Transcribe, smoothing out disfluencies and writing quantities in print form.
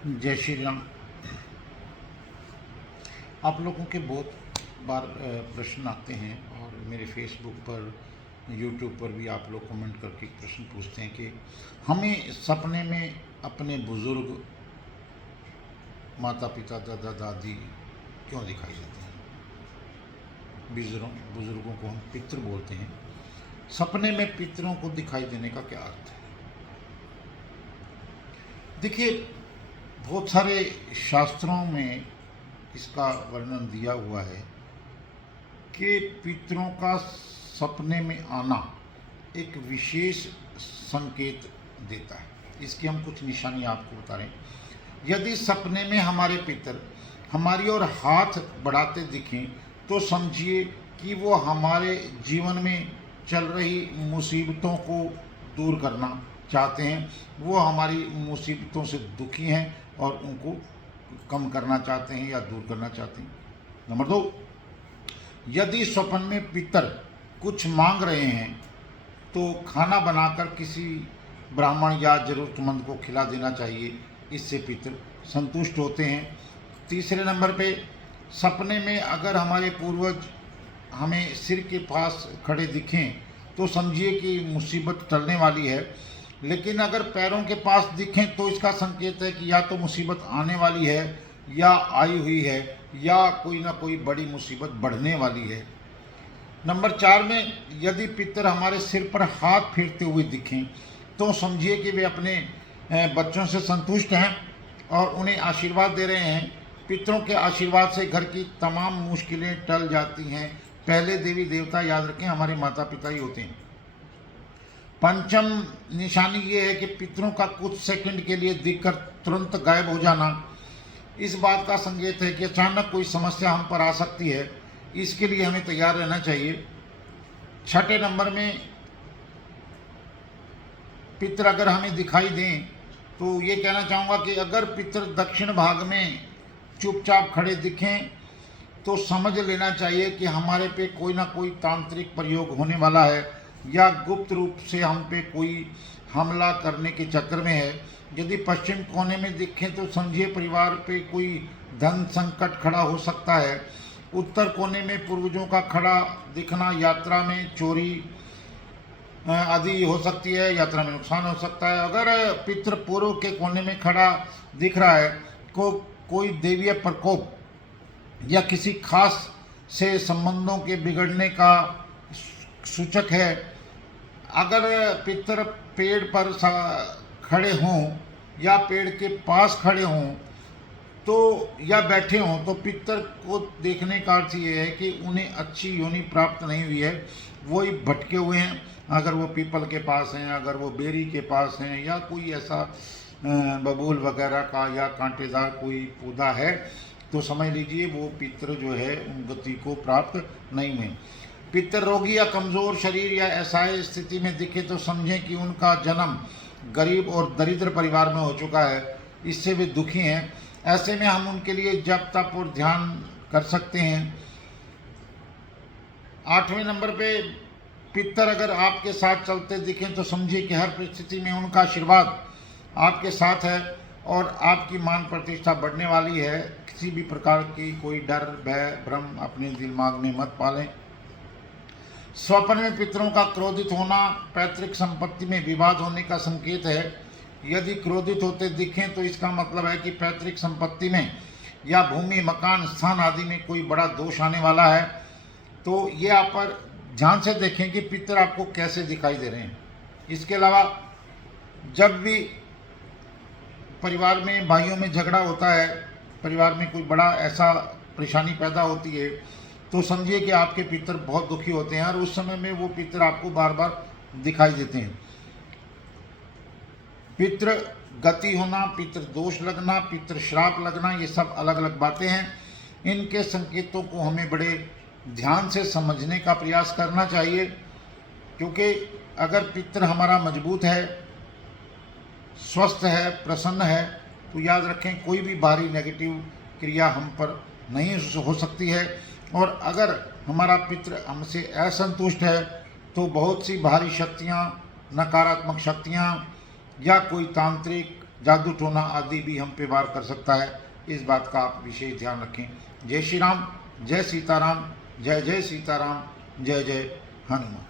जय श्री राम। आप लोगों के बहुत बार प्रश्न आते हैं और मेरे फेसबुक पर, यूट्यूब पर भी आप लोग कमेंट करके प्रश्न पूछते हैं कि हमें सपने में अपने बुज़ुर्ग, माता पिता, दादा दादी क्यों दिखाई देते हैं। बुज़ुर्गों को हम पितृ बोलते हैं। सपने में पितरों को दिखाई देने का क्या अर्थ है? देखिए, बहुत सारे शास्त्रों में इसका वर्णन दिया हुआ है कि पितरों का सपने में आना एक विशेष संकेत देता है। इसकी हम कुछ निशानी आपको बता रहे हैं। यदि सपने में हमारे पितर हमारी ओर हाथ बढ़ाते दिखें तो समझिए कि वो हमारे जीवन में चल रही मुसीबतों को दूर करना चाहते हैं। वो हमारी मुसीबतों से दुखी हैं और उनको कम करना चाहते हैं या दूर करना चाहते हैं। नंबर 2, यदि स्वप्न में पितर कुछ मांग रहे हैं तो खाना बनाकर किसी ब्राह्मण या जरूरतमंद को खिला देना चाहिए। इससे पितर संतुष्ट होते हैं। तीसरे नंबर पे, सपने में अगर हमारे पूर्वज हमें सिर के पास खड़े दिखें तो समझिए कि मुसीबत टलने वाली है। लेकिन अगर पैरों के पास दिखें तो इसका संकेत है कि या तो मुसीबत आने वाली है या आई हुई है या कोई ना कोई बड़ी मुसीबत बढ़ने वाली है। नंबर 4 में, यदि पितर हमारे सिर पर हाथ फेरते हुए दिखें तो समझिए कि वे अपने बच्चों से संतुष्ट हैं और उन्हें आशीर्वाद दे रहे हैं। पितरों के आशीर्वाद से घर की तमाम मुश्किलें टल जाती हैं। पहले देवी देवता याद रखें हमारे माता पिता ही होते हैं। पंचम निशानी ये है कि पितरों का कुछ सेकंड के लिए दिखकर तुरंत गायब हो जाना इस बात का संकेत है कि अचानक कोई समस्या हम पर आ सकती है। इसके लिए हमें तैयार रहना चाहिए। छठे नंबर में, पितर अगर हमें दिखाई दें तो ये कहना चाहूँगा कि अगर पितर दक्षिण भाग में चुपचाप खड़े दिखें तो समझ लेना चाहिए कि हमारे पे कोई ना कोई तांत्रिक प्रयोग होने वाला है या गुप्त रूप से हम पे कोई हमला करने के चक्कर में है। यदि पश्चिम कोने में दिखें तो समझिए परिवार पे कोई धन संकट खड़ा हो सकता है। उत्तर कोने में पूर्वजों का खड़ा दिखना यात्रा में चोरी आदि हो सकती है, यात्रा में नुकसान हो सकता है। अगर पितृ पूर्व के कोने में खड़ा दिख रहा है को कोई देवीय प्रकोप या किसी खास से संबंधों के बिगड़ने का सूचक है। अगर पितर पेड़ पर खड़े हों या पेड़ के पास खड़े हों तो या बैठे हों तो पितर को देखने का अर्थ ये है कि उन्हें अच्छी योनि प्राप्त नहीं हुई है, वो ही भटके हुए हैं। अगर वो पीपल के पास हैं, अगर वो बेरी के पास हैं या कोई ऐसा बबूल वगैरह का या कांटेदार कोई पौधा है तो समझ लीजिए वो पितर जो है उन गति को प्राप्त नहीं हुए। पितर रोगी या कमज़ोर शरीर या असहाय स्थिति में दिखे तो समझें कि उनका जन्म गरीब और दरिद्र परिवार में हो चुका है। इससे वे दुखी हैं। ऐसे में हम उनके लिए जप तप और ध्यान कर सकते हैं। 8वें नंबर पे, पितर अगर आपके साथ चलते दिखें तो समझिए कि हर परिस्थिति में उनका आशीर्वाद आपके साथ है और आपकी मान प्रतिष्ठा बढ़ने वाली है। किसी भी प्रकार की कोई डर, भय, भ्रम अपने दिमाग में मत पालें। स्वप्न में पितरों का क्रोधित होना पैतृक संपत्ति में विवाद होने का संकेत है। यदि क्रोधित होते दिखें तो इसका मतलब है कि पैतृक संपत्ति में या भूमि, मकान, स्थान आदि में कोई बड़ा दोष आने वाला है। तो ये आप पर ध्यान से देखें कि पितर आपको कैसे दिखाई दे रहे हैं। इसके अलावा जब भी परिवार में भाइयों में झगड़ा होता है, परिवार में कोई बड़ा ऐसा परेशानी पैदा होती है तो समझिए कि आपके पितर बहुत दुखी होते हैं और उस समय में वो पितर आपको बार बार दिखाई देते हैं। पितृ गति होना, पितृ दोष लगना, पितृ श्राप लगना, ये सब अलग अलग बातें हैं। इनके संकेतों को हमें बड़े ध्यान से समझने का प्रयास करना चाहिए, क्योंकि अगर पितृ हमारा मजबूत है, स्वस्थ है, प्रसन्न है तो याद रखें कोई भी बाहरी नेगेटिव क्रिया हम पर नहीं हो सकती है। और अगर हमारा पितृ हमसे असंतुष्ट है तो बहुत सी बाहरी शक्तियाँ, नकारात्मक शक्तियाँ या कोई तांत्रिक जादू टोना आदि भी हम पे वार कर सकता है। इस बात का आप विशेष ध्यान रखें। जय श्री राम, जय सीताराम, जय जय सीताराम, जय जय हनुमान।